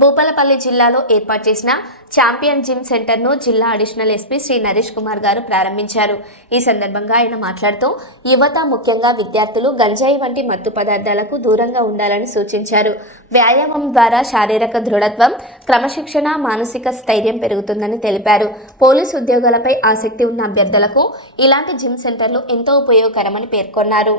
భూపాలపల్లి జిల్లాలో ఏర్పాటు చేసిన ఛాంపియన్ జిమ్ సెంటర్ను జిల్లా అడిషనల్ ఎస్పీ శ్రీ నరేష్ కుమార్ గారు ప్రారంభించారు. ఈ సందర్భంగా ఆయన మాట్లాడుతూ యువత ముఖ్యంగా విద్యార్థులు గంజాయి వంటి మత్తు పదార్థాలకు దూరంగా ఉండాలని సూచించారు. వ్యాయామం ద్వారా శారీరక దృఢత్వం, క్రమశిక్షణ, మానసిక స్థైర్యం పెరుగుతుందని తెలిపారు. పోలీసు ఉద్యోగాలపై ఆసక్తి ఉన్న అభ్యర్థులకు ఇలాంటి జిమ్ సెంటర్లు ఎంతో ఉపయోగకరమని పేర్కొన్నారు.